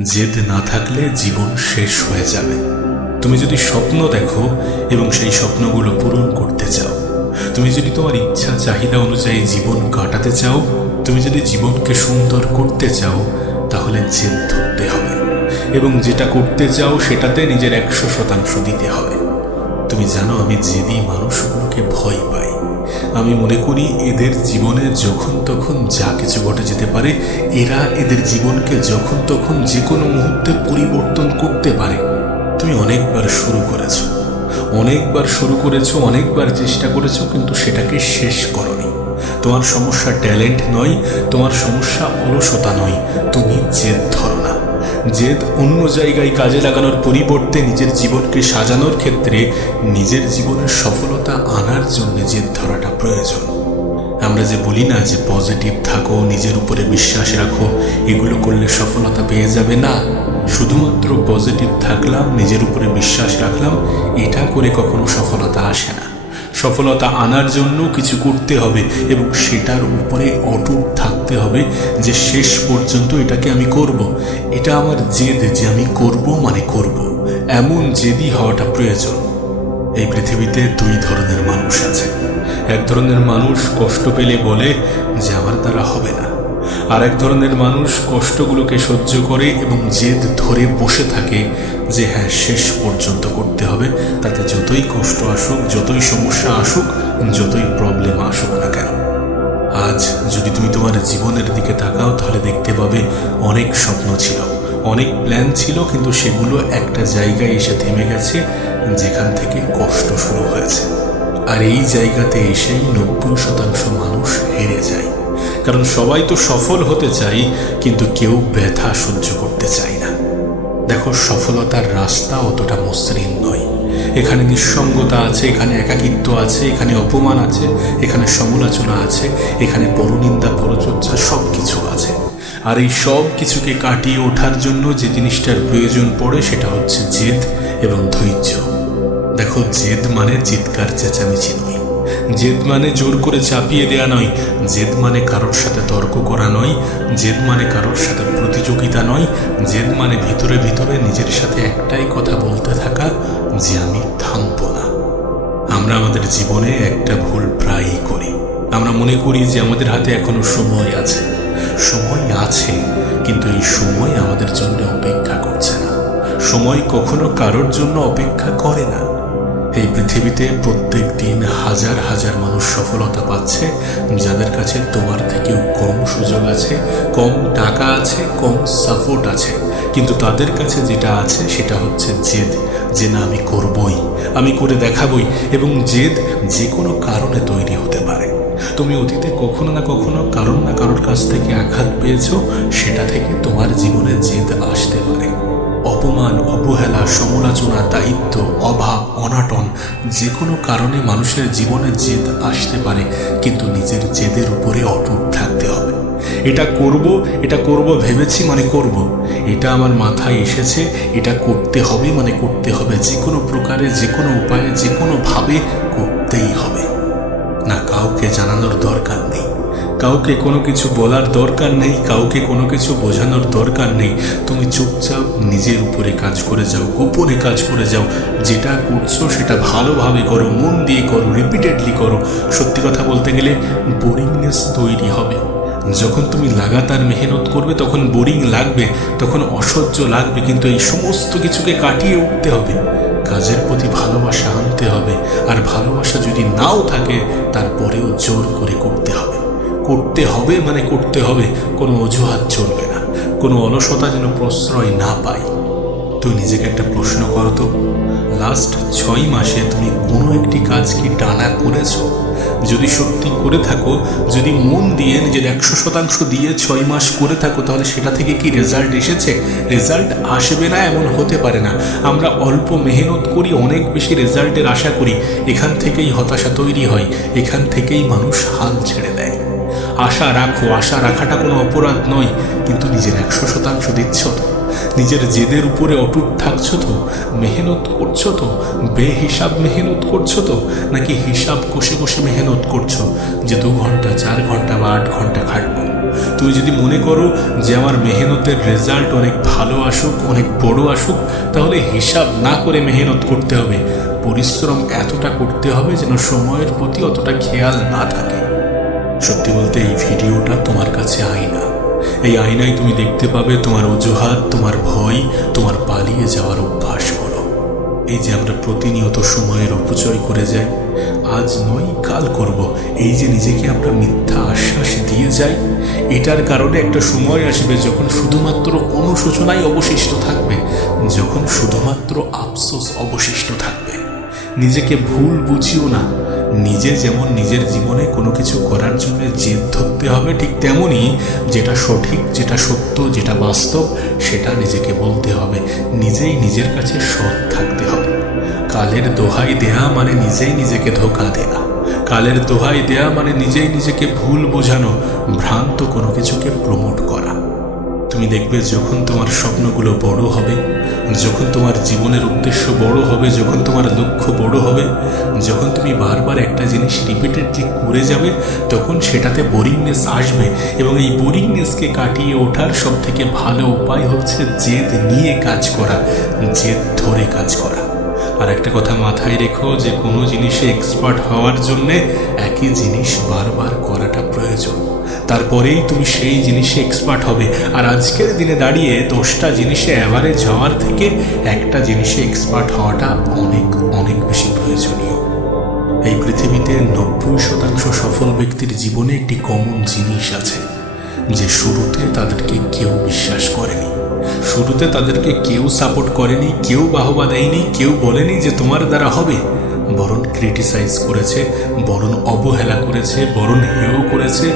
জেদ না থাকলে জীবন শেষ হয়ে যাবে। তুমি যদি স্বপ্ন দেখো এবং সেই স্বপ্নগুলো পূরণ করতে চাও, তুমি যদি তোমার ইচ্ছা চাহিদা অনুযায়ী জীবন কাটাতে চাও, তুমি যদি জীবনকে সুন্দর করতে চাও, তাহলে জেদ ধরতে হবে এবং যেটা করতে চাও সেটাতে নিজের 100% দিতে হবে। তুমি জানো, আমি জেদি মানুষগুলোকে ভয় পাই। আমি মনে করি এদের জীবনে যখন তখন যা কিছু ঘটে যেতে পারে। এরা এদের জীবনকে যখন তখন যে কোনো মুহূর্তে পরিবর্তন করতে পারে। তুমি অনেকবার শুরু করেছো, অনেকবার চেষ্টা করেছো, কিন্তু সেটাকে শেষ করনি। তোমার সমস্যা ট্যালেন্ট নয়, তোমার সমস্যা অলসতা নয়, তুমি জেদ ধরো না। জেদ অন্য জায়গায় কাজে লাগানোর পরিবর্তে নিজের জীবনকে সাজানোর ক্ষেত্রে নিজের জীবনের সফলতা আনার জন্য জেদ ধরাটা প্রয়োজন। আমরা যে বলি না যে পজিটিভ থাকো, নিজের উপরে বিশ্বাস রাখো, এগুলো করলে সফলতা পেয়ে যাবে না। শুধুমাত্র পজিটিভ থাকলাম, নিজের উপরে বিশ্বাস রাখলাম, এটা করে কখনো সফলতা আসে না। সফলতা আনার জন্য কিছু করতে হবে এবং সেটার উপরে অটুট থাকতে হবে যে শেষ পর্যন্ত এটাকে আমি করব। এটা আমার জেদ যে আমি করব মানে করব, এমন জেদি হওয়াটা প্রয়োজন। এই পৃথিবীতে দুই ধরনের মানুষ আছে। এক ধরনের মানুষ কষ্ট পেলে বলে যে আমার দ্বারা হবে না, আর এক ধরনের মানুষ কষ্টগুলোকে সহ্য করে এবং জেদ ধরে বসে থাকে যে হ্যাঁ, শেষ পর্যন্ত করতে হবে, তাতে যতই কষ্ট আসুক, যতই সমস্যা আসুক, যতই প্রবলেম আসুক না কেন। আজ যদি তুমি তোমার জীবনের দিকে তাকাও, তাহলে দেখতে পাবে অনেক স্বপ্ন ছিল, অনেক প্ল্যান ছিল, কিন্তু সেগুলো একটা জায়গায় এসে থেমে গেছে, যেখান থেকে কষ্ট শুরু হয়েছে। আর এই জায়গাতে এসেই 90% মানুষ হেরে যায়। কারণ সবাই তো সফল হতে চাই, কিন্তু কেউ ব্যথা সহ্য করতে চায় না। দেখো, সফলতার রাস্তা অতটা মসৃণ নয়। এখানে নিঃসঙ্গতা আছে, এখানে একাকিত্ব আছে, এখানে অপমান আছে, এখানে সমালোচনা আছে, এখানে পরনিন্দা পরচর্চা সব কিছু আছে। আর এই সব কিছুকে কাটিয়ে ওঠার জন্য যে জিনিসটার প্রয়োজন পড়ে সেটা হচ্ছে জেদ এবং ধৈর্য। দেখো, জেদ মানে চিৎকার চেঁচামেচি নয়, জেদ মানে জোর করে চাপিয়ে দেয়া নয়, জেদ মানে কারোর সাথে তর্ক করা নয়, জেদ মানে কারোর সাথে প্রতিযোগিতা নয়, জেদ মানে ভিতরে ভিতরে নিজের সাথে একটাই কথা বলতে থাকা যে আমি থামবো না। আমরা আমাদের জীবনে একটা ভুল প্রায়ই করি। আমরা মনে করি যে আমাদের হাতে এখনো সময় আছে। সময় আছে, কিন্তু এই সময় আমাদের জন্য অপেক্ষা করছে না। সময় কখনো কারোর জন্য অপেক্ষা করে না। এই পৃথিবীতে প্রত্যেক দিন হাজার হাজার মানুষ সফলতা পাচ্ছে, যাদের কাছে তোমার থেকেও কম সুযোগ আছে, কম টাকা আছে, কম সাপোর্ট আছে, কিন্তু তাদের কাছে যেটা আছে সেটা হচ্ছে জেদ, যে না, আমি করবই, আমি করে দেখাবই। এবং জেদ যে কোনো কারণে তৈরি হতে পারে। তুমি অতীতে কখনো না কখনো কারোর না কারোর কাছ থেকে আঘাত পেয়েছো, সেটা থেকে তোমার জীবনে জেদ আসতে পারে। অপমান, অবহেলা, সমালোচনা, দায়িত্ব, অভাব, অনাটন, যে কোনো কারণে মানুষের জীবনে জেদ আসতে পারে, কিন্তু নিজের জেদের উপরে অটুট থাকতে হবে। এটা করব ভেবেছি মানে করব, এটা আমার মাথায় এসেছে, এটা করতে হবে মানে করতে হবে, যে কোনো প্রকারে, যে কোনো উপায়ে, যে কোনোভাবে করতেই হবে। না, কাউকে জানানোর দরকার নেই, কাউকে কোনো কিছু বলার দরকার নেই, কাউকে কোনো কিছু বোঝানোর দরকার নেই। তুমি চুপচাপ নিজের উপরে কাজ করে যাও, গোপনে কাজ করে যাও। যেটা করছো সেটা ভালোভাবে করো, মন দিয়ে করো, রিপিটেডলি করো। সত্যি কথা বলতে গেলে বোরিংনেস তৈরি হবে। যখন তুমি লাগাতার মেহনত করবে তখন বোরিং লাগবে, তখন অসহ্য লাগবে, কিন্তু এই সমস্ত কিছুকে কাটিয়ে উঠতে হবে। কাজের প্রতি ভালোবাসা আনতে হবে, আর ভালোবাসা যদি নাও থাকে তারপরেও জোর করে করতে হবে। করতে হবে মানে করতে হবে, কোনো অজুহাত চলবে না, কোনো অলসতা যেন প্রশ্রয় না পায়। তুই নিজেকে একটা প্রশ্ন করো তো, লাস্ট 6 মাসে তুমি কোনো একটি কাজ কি টানা করেছো? যদি সত্যি করে থাকো, যদি মন দিয়ে নিজের 100% দিয়ে 6 মাস করে থাকো, তাহলে সেটা থেকে কি রেজাল্ট এসেছে? রেজাল্ট আসবে না এমন হতে পারে না। আমরা অল্প মেহনত করি, অনেক বেশি রেজাল্টের আশা করি, এখান থেকেই হতাশা তৈরি হয়, এখান থেকেই মানুষ হাল ছেড়ে দেয়। আশা রাখো, আশা রাখাটা কোনো অপরাধ নয়, কিন্তু নিজের 100% দিচ্ছ তো? নিজের জেদের উপরে অটুট থাকছো তো? মেহনত করছো তো? বেহিসাব মেহনত করছো তো? নাকি হিসাব কষে কষে মেহনত করছো যে 2 ঘন্টা, 4 ঘন্টা বা 8 ঘন্টা খাটবো? তুমি যদি মনে করো যে আমার মেহনতের রেজাল্ট অনেক ভালো আসুক, অনেক বড় আসুক, তাহলে হিসাব না করে মেহনত করতে হবে, পরিশ্রম এতটা করতে হবে যেন সময়ের প্রতি অতটা খেয়াল না থাকে। সত্যি বলতে এই ভিডিওটা তোমার কাছে আয়না। এই আয়নায় তুমি দেখতে পাবে তোমার অজুহাত, তোমার ভয়, তোমার পালিয়ে যাওয়ার অভ্যাসগুলো। এই যে আমরা প্রতিনিয়ত সময়ের অপচয় করে যাই, আজ নয় কাল করব, এই যে নিজেকে আমরা মিথ্যা আশ্বাস দিয়ে যাই, এটার কারণে একটা সময় আসবে যখন শুধুমাত্র অনুশোচনাই অবশিষ্ট থাকবে, যখন শুধুমাত্র আফসোস অবশিষ্ট থাকবে। নিজেকে ভুল বুঝিও না। নিজে যেমন নিজের জীবনে কোনো কিছু করার জন্য জেদ ধরতে হবে, ঠিক তেমনই যেটা সঠিক, যেটা সত্য, যেটা বাস্তব, সেটা নিজেকে বলতে হবে। নিজেই নিজের কাছে সৎ থাকতে হবে। কালের দোহাই দেয়া মানে নিজেই নিজেকে ধোঁকা দেয়া। কালের দোহাই দেয়া মানে নিজেই নিজেকে ভুল বোঝানো, ভ্রান্ত কোনো কিছুকে প্রমোট করা। তুমি দেখবে যখন তোমার স্বপ্নগুলো বড় হবে, যখন তোমার জীবনের উদ্দেশ্য বড় হবে, যখন তোমার লক্ষ্য বড় হবে, যখন তুমি বারবার একটা জিনিস রিপিটেডলি করে যাবে, তখন সেটাতে বোরিংনেস আসবে। এবং এই বোরিংনেসকে কাটিয়ে ওঠার সব থেকে ভালো উপায় হচ্ছে জেদ নিয়ে কাজ করা, জেদ ধরে কাজ করা। আর একটা কথা মাথায় রেখো যে কোনো জিনিসে এক্সপার্ট হওয়ার জন্যে একই জিনিস বারবার করাটা প্রয়োজন, তারপরেই তুমি সেই জিনিসে এক্সপার্ট হবে। আর আজকের দিনে দাঁড়িয়ে 10টা জিনিসে অ্যাভারেজ হওয়ার থেকে একটা জিনিসে এক্সপার্ট হওয়াটা অনেক অনেক বেশি প্রয়োজনীয়। এই পৃথিবীতে 90% সফল ব্যক্তির জীবনে একটি কমন জিনিস আছে, যে শুরুতে তাদেরকে কেউ বিশ্বাস করেনি, শুরুতে তাদেরকে কেউ সাপোর্ট করেনি, কেউ বাহবা দেয়নি, কেউ বলেনি যে তোমার দ্বারা হবে, বরং ক্রিটিসাইজ করেছে, বরং অবহেলা করেছে, বরং হেয় করেছে,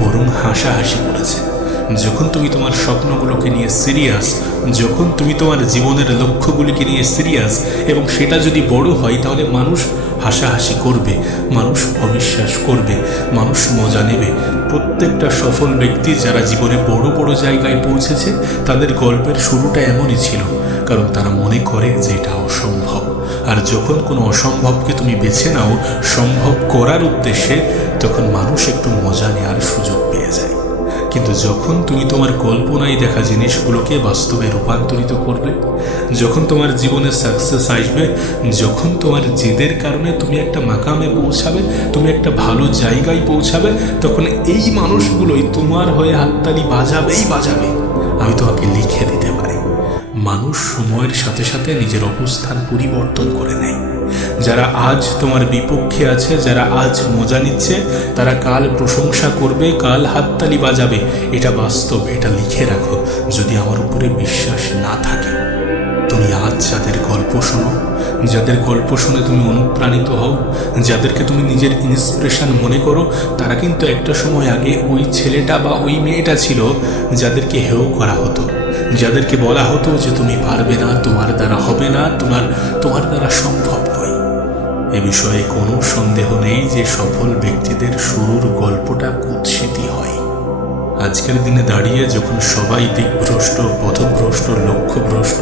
বরং হাসাহাসি করেছে। যখন তুমি তোমার স্বপ্নগুলোকে নিয়ে সিরিয়াস, যখন তুমি তোমার জীবনের লক্ষ্যগুলিকে নিয়ে সিরিয়াস, এবং সেটা যদি বড় হয়, তাহলে মানুষ হাসাহাসি করবে, মানুষ অবিশ্বাস করবে, মানুষ মজা নেবে। প্রত্যেকটা সফল ব্যক্তি যারা জীবনে বড় বড় জায়গায় পৌঁছেছে, তাদের গল্পের শুরুটা এমনই ছিল, কারণ তারা মনে করে যে এটা অসম্ভব। আর যখন কোনো অসম্ভবকে তুমি বেছে নাও সম্ভব করার উদ্দেশ্যে, তখন মানুষ একটু মজা নেওয়ার সুযোগ পেয়ে যায়। কিন্তু যখন তুমি তোমার কল্পনায় দেখা জিনিসগুলোকে বাস্তবে রূপান্তরিত করবে, যখন তোমার জীবনে সাকসেস আসবে, যখন তোমার জেদের কারণে তুমি একটা মাকামে পৌঁছাবে, তুমি একটা ভালো জায়গায় পৌঁছাবে, তখন এই মানুষগুলোই তোমার হয়ে হাততালি বাজাবেই বাজাবে। আমি তোমাকে লিখে দিতে পারি, মানুষ সময়ের সাথে সাথে নিজের অবস্থান পরিবর্তন করে নেয়। যারা আজ তোমার বিপক্ষে আছে, যারা আজ মজা নিচ্ছে, তারা কাল প্রশংসা করবে, কাল হাততালি বাজাবে। এটা বাস্তব, এটা লিখে রাখো। যদি আমার উপরে বিশ্বাস না থাকে, তুমি আজ যাদের গল্প শোনো, যাদের গল্প শুনে তুমি অনুপ্রাণিত হও, যাদেরকে তুমি নিজের ইন্সপিরেশন মনে করো, তারা কিন্তু একটা সময় আগে ওই ছেলেটা বা ওই মেয়েটা ছিল যাদেরকে হেয় করা হতো, যাদেরকে বলা হতো যে তুমি পারবে না, তোমার দ্বারা হবে না, তোমার দ্বারা সম্ভব নয়। এ বিষয়ে কোনো সন্দেহ নেই যে সফল ব্যক্তিদের শুরুর গল্পটা কুৎসিতই হয়। আজকের দিনে দাঁড়িয়ে যখন সবাই দিকভ্রষ্ট, পথভ্রষ্ট, লক্ষ্যভ্রষ্ট,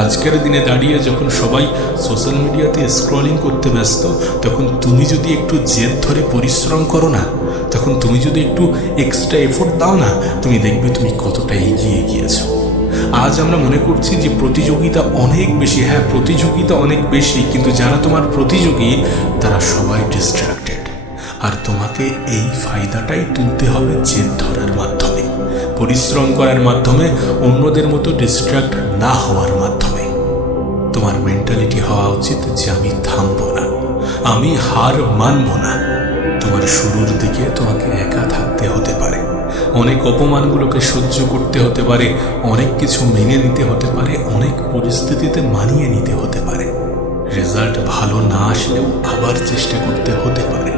আজকের দিনে দাঁড়িয়ে যখন সবাই সোশ্যাল মিডিয়াতে স্ক্রলিং করতে ব্যস্ত, তখন তুমি যদি একটু জেদ ধরে পরিশ্রম করো না, তখন তুমি যদি একটু এক্সট্রা এফোর্ট দাও না, তুমি দেখবে তুমি কতটা এগিয়ে গিয়েছো। আজ আমরা মনে করছি যে প্রতিযোগিতা অনেক বেশি, হ্যাঁ প্রতিযোগিতা অনেক বেশি, কিন্তু যারা তোমার প্রতিযোগী তারা সবাই ডিস্ট্রাক্টেড। আর তোমাকে এই ফায়দাটাই তুলতে হবে জেদ ধরার মাধ্যমে, পরিশ্রম করার মাধ্যমে, অন্যদের মতো ডিস্ট্রাক্ট না হওয়ার মাধ্যমে। তোমার মেন্টালিটি হওয়া উচিত যে আমি থামবো না, আমি হার মানব না। তোমার শুরুর দিকে তোমাকে একা থাকতে হতে পারে, অনেক অপমানগুলোকে সহ্য করতে হতে পারে, অনেক কিছু মেনে নিতে হতে পারে, অনেক পরিস্থিতিতে মানিয়ে নিতে হতে পারে। রেজাল্ট ভালো না আসলেও আবার চেষ্টা করতে হতে পারে।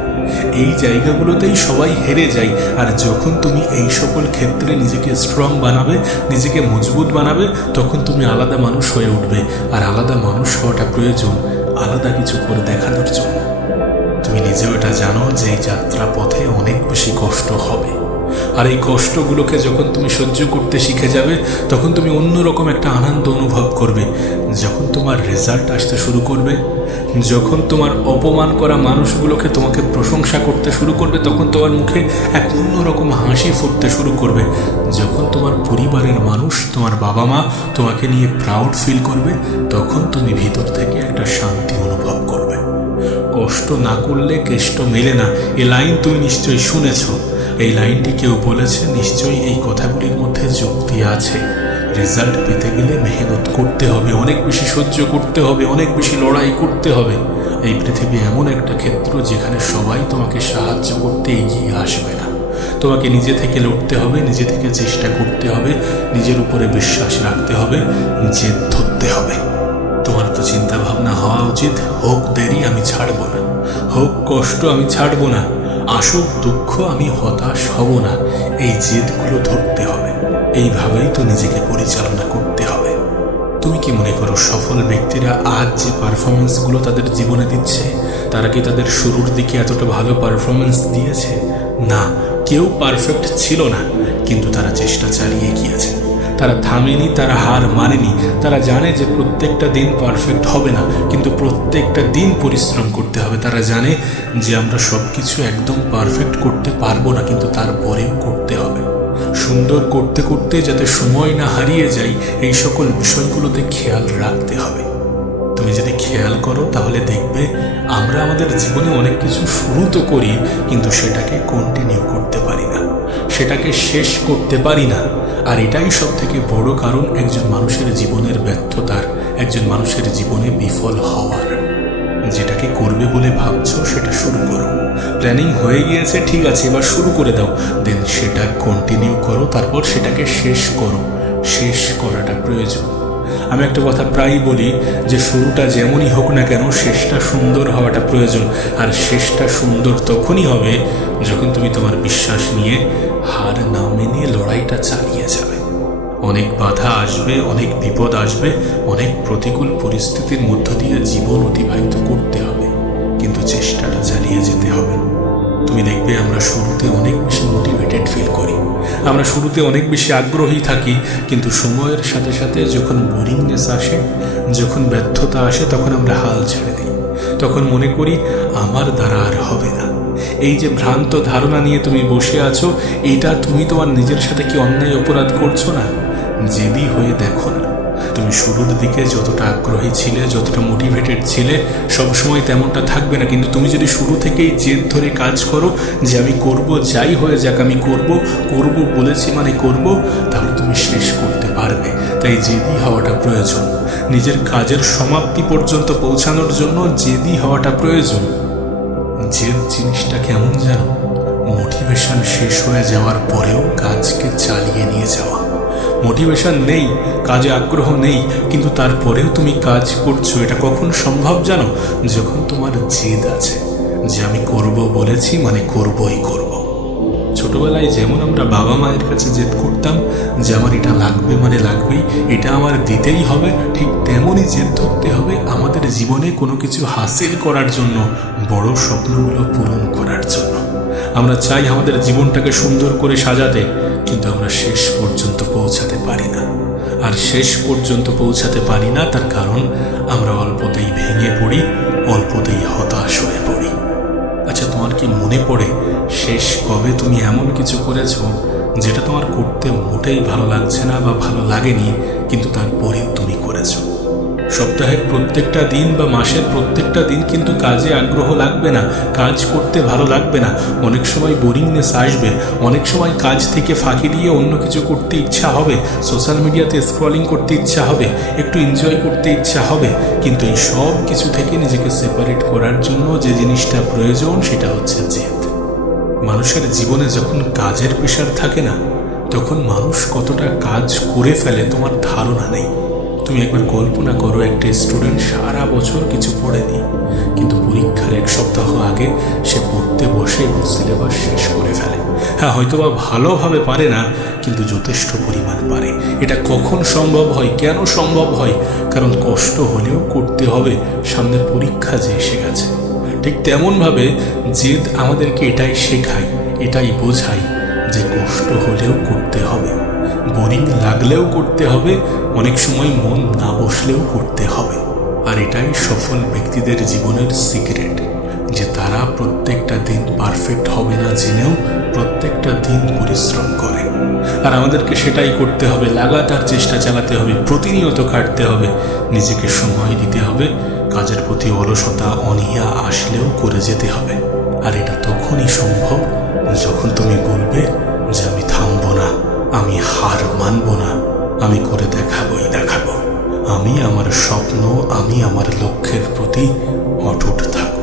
এই জায়গাগুলোতেই সবাই হেরে যায়। আর যখন তুমি এই সকল ক্ষেত্রে নিজেকে স্ট্রং বানাবে, নিজেকে মজবুত বানাবে, তখন তুমি আলাদা মানুষ হয়ে উঠবে। আর আলাদা মানুষ হওয়াটা প্রয়োজন আলাদা কিছু করে দেখানোর জন্য। তুমি নিজেও এটা জানো যে এই যাত্রা পথে অনেক বেশি কষ্ট হবে, আর এই কষ্টগুলোকে যখন তুমি সহ্য করতে শিখে যাবে, তখন তুমি অন্যরকম একটা আনন্দ অনুভব করবে। যখন তোমার রেজাল্ট আসতে শুরু করবে, যখন তোমার অপমান করা মানুষগুলোকে তোমাকে প্রশংসা করতে শুরু করবে, তখন তোমার মুখে এক অন্যরকম হাসি ফুটতে শুরু করবে। যখন তোমার পরিবারের মানুষ, তোমার বাবা মা তোমাকে নিয়ে প্রাউড ফিল করবে, তখন তুমি ভিতর থেকে একটা শান্তি অনুভব করবে। কষ্ট না করলে কেষ্ট মেলে না, এ লাইন তুমি নিশ্চয়ই শুনেছ। এই লাইনটি কেউ বলেছে, নিশ্চয়ই এই কথাগুলির মধ্যে যুক্তি আছে। রেজাল্ট পেতে গেলে মেহনত করতে হবে, অনেক বেশি সহ্য করতে হবে, অনেক বেশি লড়াই করতে হবে। এই পৃথিবী এমন একটা ক্ষেত্র যেখানে সবাই তোমাকে সাহায্য করতে এগিয়ে আসবে না। তোমাকে নিজে থেকে লড়তে হবে, নিজে থেকে চেষ্টা করতে হবে, নিজের উপরে বিশ্বাস রাখতে হবে, জেদ ধরতে হবে। তোমার তো চিন্তা ভাবনা হওয়া উচিত, হোক দেরি আমি ছাড়বো না, হোক কষ্ট আমি ছাড়বো না, আসুক দুঃখ আমি হতাশ হব না। এই জেদগুলো ধরতে হবে। এইভাবেই তো নিজেকে পরিচালনা করতে হবে। তুমি কি মনে করো সফল ব্যক্তিরা আজ যে পারফরমেন্সগুলো তাদের জীবনে দিচ্ছে, তারা কি তাদের শুরুর দিকে এতটা ভালো পারফরমেন্স দিয়েছে? না, কেউ পারফেক্ট ছিল না, কিন্তু তারা চেষ্টা চালিয়ে গিয়েছে। তারা থামেনি, তারা হার মানেনি। তারা জানে যে প্রত্যেকটা দিন পারফেক্ট হবে না, কিন্তু প্রত্যেকটা দিন পরিশ্রম করতে হবে। তারা জানে যে আমরা সব কিছু একদম পারফেক্ট করতে পারবো না, কিন্তু তারপরেও করতে হবে। সুন্দর করতে করতে যাতে সময় না হারিয়ে যায়, এই সকল বিষয়গুলোতে খেয়াল রাখতে হবে। তুমি যদি খেয়াল করো তাহলে দেখবে আমরা আমাদের জীবনে অনেক কিছু শুরু তো করি, কিন্তু সেটাকে কন্টিনিউ করতে পারি না, সেটাকে শেষ করতে পারি না। আর এটাই সব থেকে বড় কারণ একজন মানুষের জীবনের ব্যর্থতার, একজন মানুষের জীবনে বিফল হওয়ার। যেটাকে করবে বলে ভাবছো সেটা শুরু করো। প্ল্যানিং হয়ে গিয়েছে, ঠিক আছে, এবার শুরু করে দাও, দেন সেটা কন্টিনিউ করো, তারপর সেটাকে শেষ করো। শেষ করাটা প্রয়োজন। আমি একটা কথা প্রায়ই বলি যে শুরুটা যেমনই হোক না কেন, শেষটা সুন্দর হওয়াটা প্রয়োজন। আর শেষটা সুন্দর তখনই হবে যখন তুমি তোমার বিশ্বাস নিয়ে হার না মেনে লড়াইটা চালিয়ে যাবে। অনেক বাধা আসবে, অনেক বিপদ আসবে, অনেক প্রতিকূল পরিস্থিতির মধ্য দিয়ে জীবন অতিবাহিত করতে হবে, কিন্তু চেষ্টাটা চালিয়ে যেতে হবে। তুমি দেখবে আমরা শুরুতে অনেক বেশি মোটিভেটেড ফিল করি, আমরা শুরুতে অনেক বেশি আগ্রহী থাকি, কিন্তু সময়ের সাথে সাথে যখন বোরিংনেস আসে, যখন ব্যর্থতা আসে, তখন আমরা হাল ছেড়ে দিই। তখন মনে করি আমার দ্বারা আর হবে না। এই যে ভ্রান্ত ধারণা নিয়ে তুমি বসে আছো, এটা তুমি তোমার নিজের সাথে কি অন্যায় অপরাধ করছো না? জেদি হয়ে দেখো না, তুমি শুরুর দিকে যতটা আগ্রহী ছিলে, যতটা মোটিভেটেড ছিলে, সবসময় তেমনটা থাকবে না। কিন্তু তুমি যদি শুরু থেকেই জেদ ধরে কাজ করো যে আমি করব, যাই হয়ে যাক আমি করব, করব বলেছি মানে করব, তাহলে তুমি শেষ করতে পারবে। তাই জেদি হওয়াটা প্রয়োজন। নিজের কাজের সমাপ্তি পর্যন্ত পৌঁছানোর জন্য জেদি হওয়াটা প্রয়োজন। জেদ জিনিসটা কেমন জানো? মোটিভেশন শেষ হয়ে যাওয়ার পরেও কাজকে চালিয়ে নিয়ে যাওয়া। মোটিভেশন নেই, কাজে আগ্রহ নেই, কিন্তু তারপরেও তুমি কাজ করছো। এটা কখন সম্ভব জানো? যখন তোমার জেদ আছে যে আমি করব বলেছি মানে করবই করব। ছোটবেলায় যেমন আমরা বাবা মায়ের কাছে জেদ করতাম যে আমার এটা লাগবে মানে লাগবেই, এটা আমার দিতেই হবে, ঠিক তেমনই জেদ ধরতে হবে আমাদের জীবনে কোনো কিছু হাসিল করার জন্য, বড় স্বপ্নগুলো পূরণ করার জন্য। আমরা চাই আমাদের জীবনটাকে সুন্দর করে সাজাতে, কিন্তু আমরা শেষ পর্যন্ত পৌঁছাতে পারি না। আর শেষ পর্যন্ত পৌঁছাতে পারি না তার কারণ আমরা অল্পতেই ভেঙে পড়ি, অল্পতেই হতাশ হয়ে পড়ি। আচ্ছা, তোমার কি মনে পড়ে শেষ কবে তুমি এমন কিছু করেছো যেটা তোমার করতে মোটেই ভালো লাগছে না বা ভালো লাগেনি, কিন্তু তারপরেও তুমি করেছো? সপ্তাহের প্রত্যেকটা দিন বা মাসের প্রত্যেকটা দিন কিন্তু কাজে আগ্রহ লাগবে না, কাজ করতে ভালো লাগবে না। অনেক সময় বোরিংনেস আসবে, অনেক সময় কাজ থেকে ফাঁকি দিয়ে অন্য কিছু করতে ইচ্ছা হবে, সোশ্যাল মিডিয়াতে স্ক্রলিং করতে ইচ্ছা হবে, একটু এনজয় করতে ইচ্ছা হবে। কিন্তু এই সব কিছু থেকে নিজেকে সেপারেট করার জন্য যে জিনিসটা প্রয়োজন সেটা হচ্ছে জেদ। মানুষের জীবনে যখন কাজের প্রেশার থাকে না, তখন মানুষ কতটা কাজ করে ফেলে তোমার ধারণা নেই। তুমি একবার কল্পনা করো, একটা স্টুডেন্ট সারা বছর কিছু পড়েনি, কিন্তু পরীক্ষার এক সপ্তাহ আগে সে পড়তে বসে এবং সিলেবাস শেষ করে ফেলে। হ্যাঁ, হয়তোবা ভালোভাবে পারে না, কিন্তু যথেষ্ট পরিমাণ পারে। এটা কখন সম্ভব হয়, কেন সম্ভব হয়? কারণ কষ্ট হলেও করতে হবে, সামনে পরীক্ষা যে এসে গেছে। ঠিক তেমনভাবে জেদ আমাদেরকে এটাই শেখায়, এটাই বোঝায় যে কষ্ট হলেও করতে হবে, বোরিং লাগলেও করতে হবে, অনেক সময় মন না বসলেও করতে হবে। আর এটাই সফল ব্যক্তিদের জীবনের সিক্রেট, যে তারা প্রত্যেকটা দিন পারফেক্ট হবে না জেনেও প্রত্যেকটা দিন পরিশ্রম করে। আর আমাদেরকে সেটাই করতে হবে, লাগাতার চেষ্টা চালাতে হবে, প্রতিনিয়ত খাটতে হবে, নিজেকে সময় দিতে হবে, কাজের প্রতি অলসতা অনীহা আসলেও করে যেতে হবে। আর এটা তখনই সম্ভব যখন তুমি বলবে যে আমি থামবো না, আমি হার মানবো না, আমি করে দেখাবোই দেখাবো, আমি আমার স্বপ্ন, আমি আমার লক্ষ্যের প্রতি অটুট থাকবো।